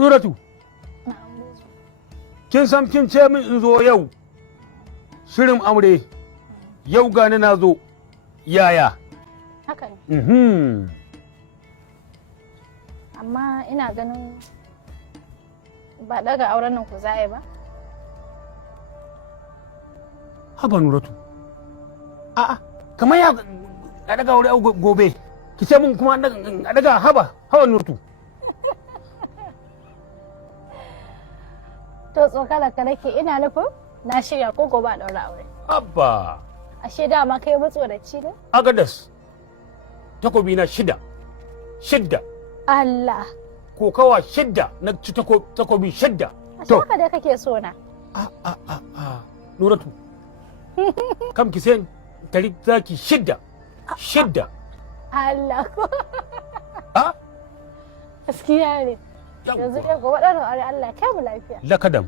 Nuratu, kin san kin ce min in zo yau shirin aure, yau gani na zo, yaya? Haka ne. Amma ina ganin ba daga auren nan ku za a yi ba? Haba Nuratu. A'a, kamar ya a daga aure gobe, ki ce min kuma a daga haba Nuratu. To tsokala ka nake ina nufin na shirya ko gobe a daura aure. Haba. Ashe dama kai matsoraci ne? Agadas, takobi na shida. Allah. Kokawa shidda na ci takobi shidda. Ashe haka dai kake so na. Nuratu. Kam ki sen tari zaki shidda. Allah ko. A? Gaskiya ne. Yanzu ɗaya gobe ɗaura aure Allah kai mu lafiya. Lakadam.